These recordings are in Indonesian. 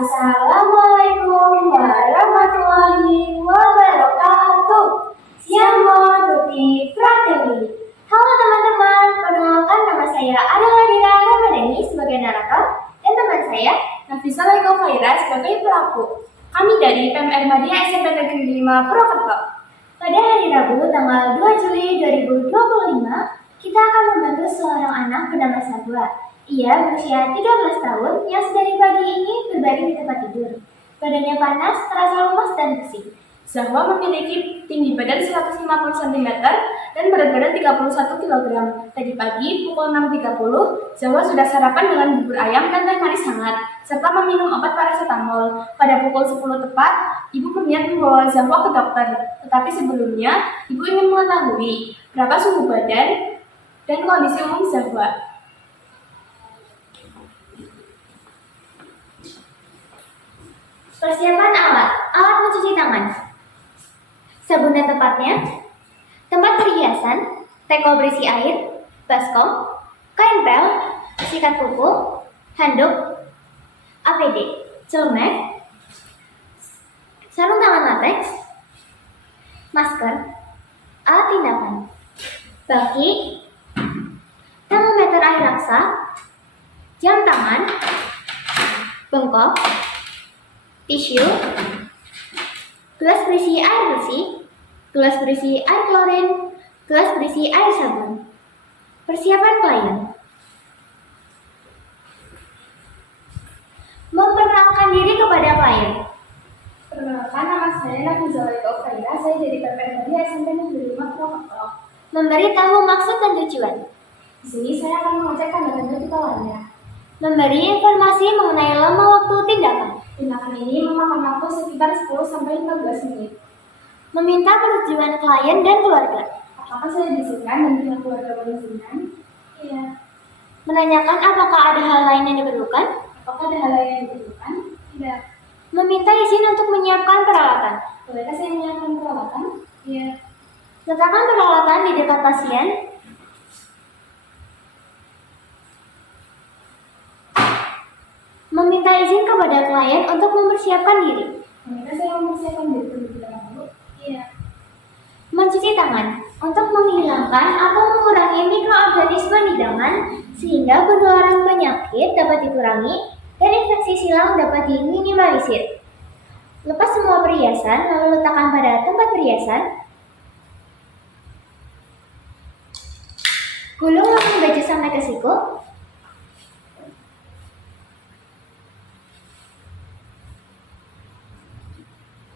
Assalamualaikum warahmatullahi wabarakatuh. Siamo tutti fratelli. Halo teman-teman, perkenalkan nama saya adalah Dira Ramadhani sebagai narator dan teman saya Nafisa Laiko Faira sebagai pelaku. Kami dari PMR Madya SMP Negeri 5 Purwokerto. Pada hari Rabu tanggal 2 Juli 2025, kita akan membantu seorang anak bernama Sabwa. Ia berusia 13 tahun yang sedari pagi ini berbaring di tempat tidur. Badannya panas, terasa lemas dan pusing. Zahwa memiliki tinggi badan 150 cm dan berat badan 31 kg. Tadi pagi pukul 6.30, Zahwa sudah sarapan dengan bubur ayam dan teh manis hangat, serta meminum obat paracetamol. Pada pukul 10 tepat, ibu berniat membawa Zahwa ke dokter. Tetapi sebelumnya, ibu ingin mengetahui berapa suhu badan dan kondisi umum Zahwa. Persiapan alat mencuci tangan. Sabun dan tempatnya, tempat perhiasan, teko berisi air, baskom, kain pel, sikat kuku, handuk, APD, celemek, sarung tangan latex, masker, alat tindakan, baki, termometer air raksa, jam tangan, bengkok, tisu, gelas berisi air bersih, gelas berisi air klorin, gelas berisi air sabun. Persiapan klien. Memperkenalkan diri kepada klien. Perkenalkan, nama saya Nafisa Laiko Faira, saya dari PMR Madya SMP Negeri 5 Purwokerto. Memberitahu maksud dan tujuan. Di sini saya akan mengecek tanda-tanda tukarannya. Memberi informasi mengenai lama waktu tindakan. Tindakan ini memakan waktu sekitar 10-15 menit. Meminta persetujuan klien dan keluarga. Apakah saya diizinkan dan pihak keluarga mengizinkan? Iya. Menanyakan apakah ada hal lain yang diperlukan. Apakah ada hal lain yang diperlukan? Tidak. Meminta izin untuk menyiapkan peralatan. Bolehkah saya menyiapkan peralatan? Iya. Letakkan peralatan di dekat pasien. Meminta izin kepada klien untuk mempersiapkan diri. Bolehkah saya mempersiapkan diri terlebih dahulu? Iya. Mencuci tangan untuk menghilangkan atau mengurangi mikroorganisme di tangan sehingga penularan penyakit dapat dikurangi dan infeksi silang dapat diminimalisir. Lepas semua perhiasan lalu letakkan pada tempat perhiasan. Gulung lengan baju sampai ke siku.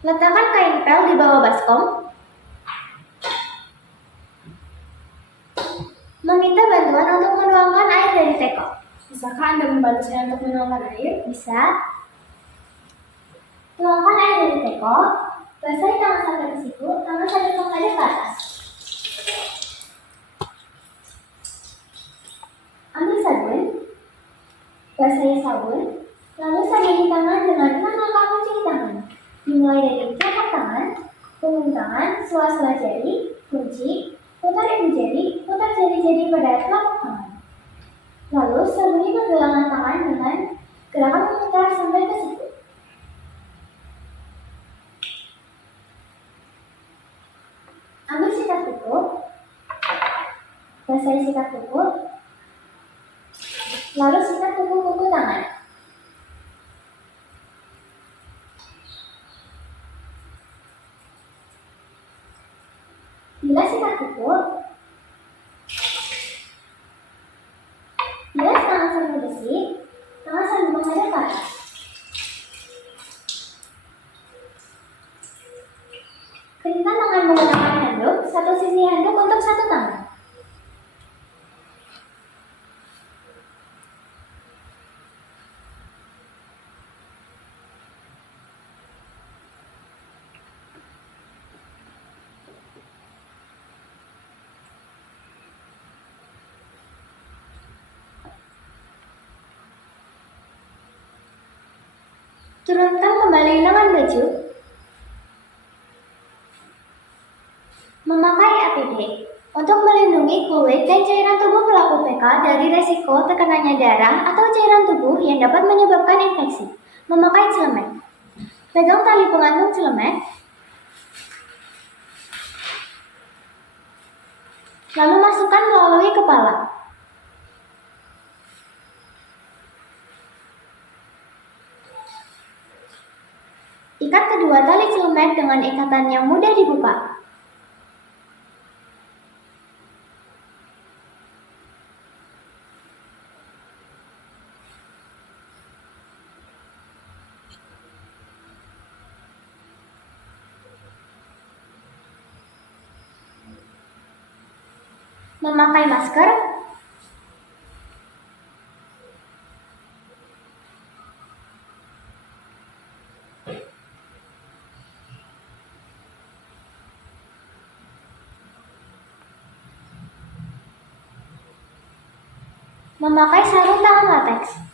Letakkan kain pel di bawah baskom. Meminta bantuan untuk menuangkan air dari teko. Bisakah Anda membantu saya untuk menuangkan air? Bisa. Tuangkan air dari teko. Basahi tangan sampai ke siku, tangan sampai menghadap ke atas. Ambil sabun. Basahi sabun. Lalu sabuni tangan dengan 6 langkah mencuci tangan. Dimulai dari telapak tangan, punggung tangan, sela-sela jari, kunci, putar ibu jari, putar jari-jari pada telapak tangan. Lalu sabuni pergelangan tangan dengan gerakan memutar sampai ke siku. Ambil sikat kuku, basahi sikat kuku, lalu sikat kuku tangan. Bila sikat kuku, bilas tangan sampai bersih, tangan sambil menghadap ke atas. Keringkan tangan menggunakan handuk, satu sisi handuk untuk satu tangan. Turunkan kembali lengan baju. Memakai APD untuk melindungi kulit dan cairan tubuh pelaku PK dari resiko terkenanya darah atau cairan tubuh yang dapat menyebabkan infeksi. Memakai celemek. Pegang tali pengantung celemek. Lalu masukkan melalui kepala. Ikat kedua tali celemek dengan ikatan yang mudah dibuka. Memakai masker. Memakai sarung tangan lateks.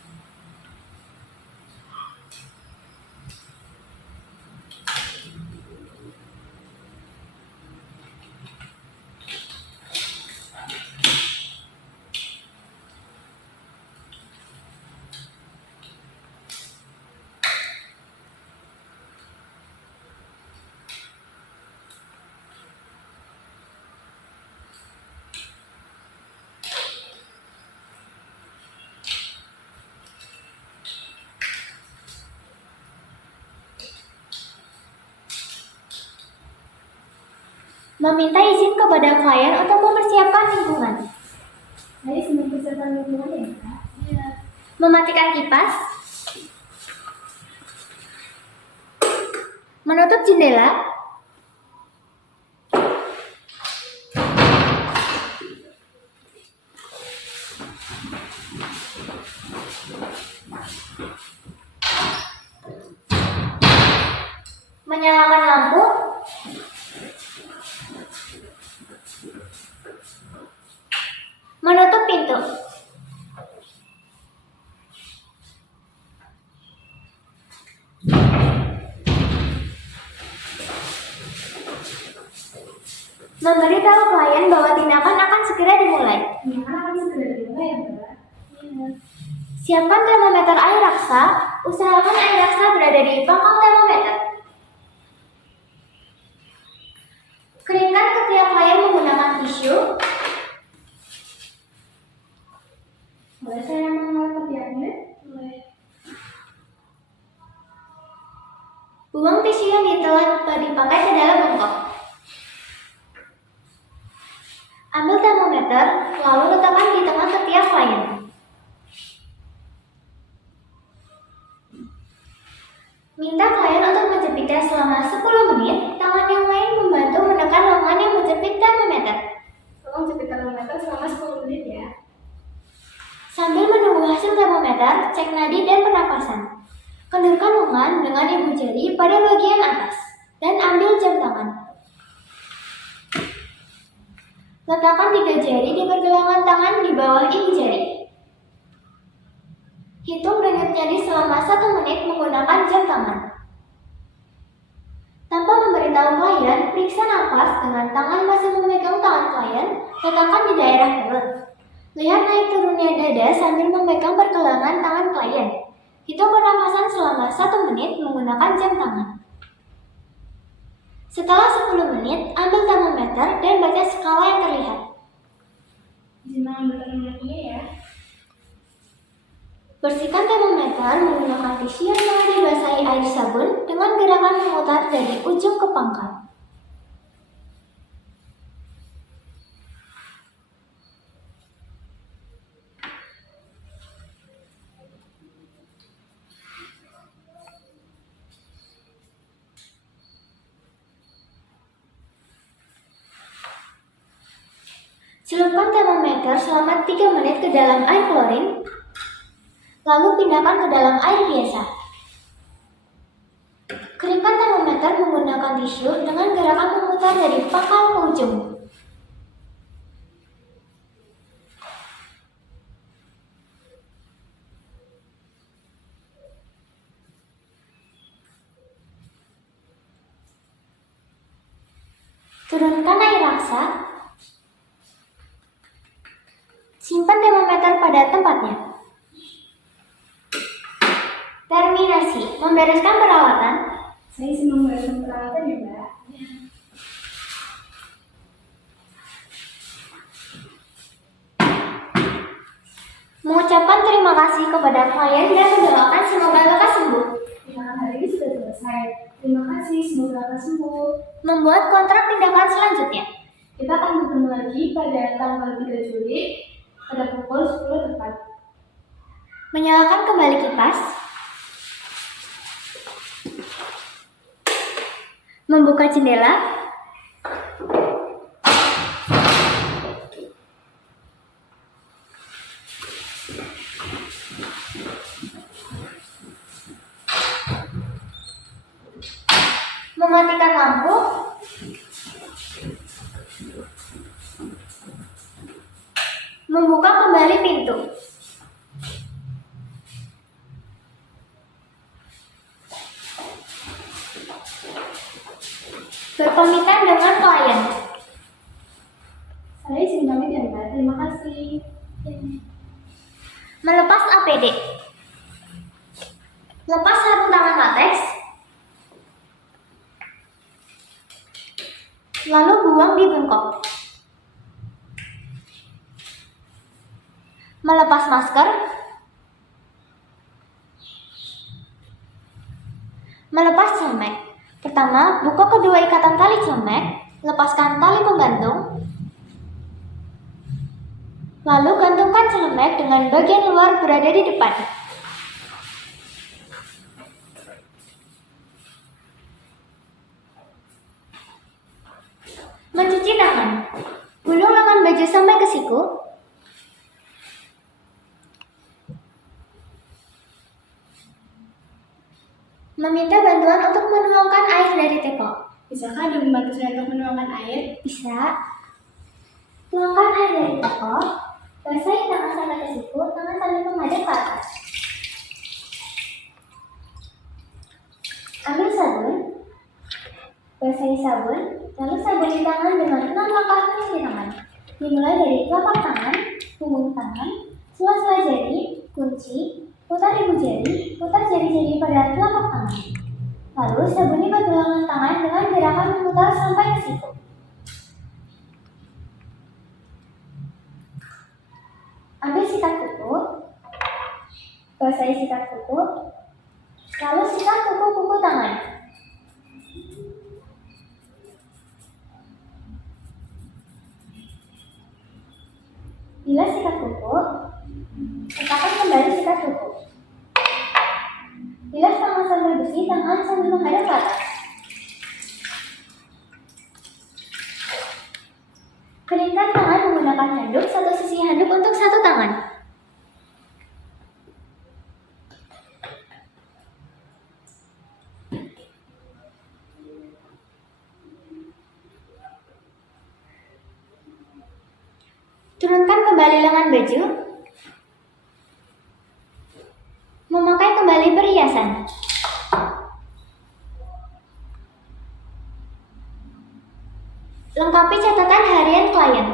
Meminta izin kepada klien untuk mempersiapkan lingkungan. Jadi sebelum persiapan lingkungan ya, Kak? Iya. Mematikan kipas. Menutup jendela. Menyalakan lampu. Menutup pintu. Memberitahu klien bahwa tindakan akan segera dimulai. Tindakan akan segera dimulai ya, Kak? Iya. Siapkan termometer air raksa. Usahakan air raksa berada di pangkal termometer. Keringkan ketiak klien menggunakan tisu. Boleh saya mengenal ketiaknya? Boleh. Buang tisu yang telah dipakai ke dalam mangkok. Ambil termometer, lalu letakkan di tengah ketiak klien. Minta klien untuk menjepitnya selama 10 menit. Tangan yang lain membantu menekan lengan yang menjepit termometer. Tolong jepit termometer selama 10 menit ya. Sambil menunggu hasil termometer, cek nadi dan pernapasan. Kendurkan lengan dengan ibu jari pada bagian atas dan ambil jam tangan. Letakkan 3 jari di pergelangan tangan di bawah ibu jari. Hitung denyut nadi selama 1 menit menggunakan jam tangan. Tanpa memberitahu klien, periksa nafas dengan tangan masih memegang tangan klien, letakkan di daerah perut. Lihat naik turunnya dada sambil memegang pergelangan tangan klien. Hitung pernapasan selama 1 menit menggunakan jam tangan. Setelah 10 menit, ambil termometer dan baca skala yang terlihat. Izin mengambil termometernya ya. Bersihkan termometer menggunakan tisu yang telah dibasahi air sabun dengan gerakan memutar dari ujung ke pangkal. Celupkan termometer selama 3 menit ke dalam air klorin, lalu pindahkan ke dalam air biasa. Keringkan termometer menggunakan tisu dengan gerakan memutar dari pangkal ke ujung. Turunkan air raksa. Simpan termometer pada tempatnya. Terminasi. Permisi, membereskan perawatan. Saya izin membereskan peralatan ya, Mbak. Mengucapkan terima kasih kepada klien dan mendoakan semoga lekas sembuh. Tindakan hari ini sudah selesai. Terima kasih, semoga akan sembuh. Membuat kontrak tindakan selanjutnya. Kita akan bertemu lagi pada tanggal 3 Juli pada pukul 10 tepat. Menyalakan kembali kipas. Membuka jendela. Mematikan lampu. Membuka kembali pintu. Berpamitan dengan klien. Saya izin pamit ya, Mbak. Terima kasih. Melepas APD. Lepas sarung tangan latex. Lalu buang di bengkok. Melepas masker. Melepas celemek. Pertama, buka kedua ikatan tali celemek, lepaskan tali penggantung. Lalu gantungkan celemek dengan bagian luar berada di depan. Mencuci tangan. Gulung lengan baju sampai ke siku. Meminta bantuan untuk menuangkan air dari teko. Bisakah Anda membantu saya untuk menuangkan air? Bisa. Tuangkan air dari teko. Basahi tangan sampai ke siku, tangan sambil menghadap ke atas. Ambil sabun. Basahi sabun, lalu sabuni tangan dengan 6 langkah mencuci tangan. Dimulai dari telapak tangan, punggung tangan, sela-sela jari, kunci, putar ibu jari, putar jari-jari pada telapak tangan. Lalu sabuni pergelangan tangan dengan gerakan memutar sampai ke siku. Ambil sikat kuku, basahi sikat kuku, lalu sikat kuku-kuku tangan. Bila sikat kuku, letakkan kembali sikat kuku. Bilas tangan sambil bersih, tangan sambil menghadap ke atas. Keringkan tangan menggunakan handuk, satu sisi handuk untuk satu tangan. Turunkan kembali lengan baju. Memakai kembali perhiasan. Lengkapi catatan harian klien.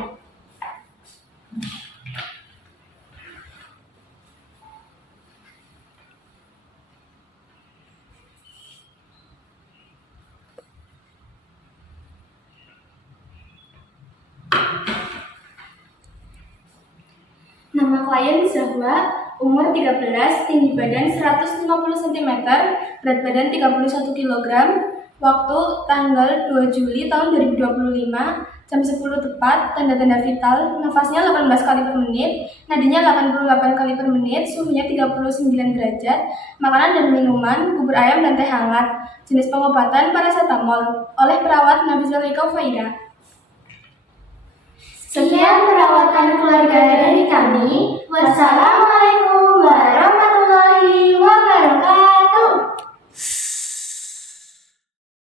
Nama klien Zahwa, umur 13, tinggi badan 150 cm, berat badan 31 kg, waktu tanggal 2 Juli tahun 2025, jam 10 tepat, tanda-tanda vital, nafasnya 18 kali per menit, nadinya 88 kali per menit, suhunya 39 derajat, makanan dan minuman, bubur ayam dan teh hangat, jenis pengobatan paracetamol, oleh perawat Nabila Faira. Sekian perawatan keluarga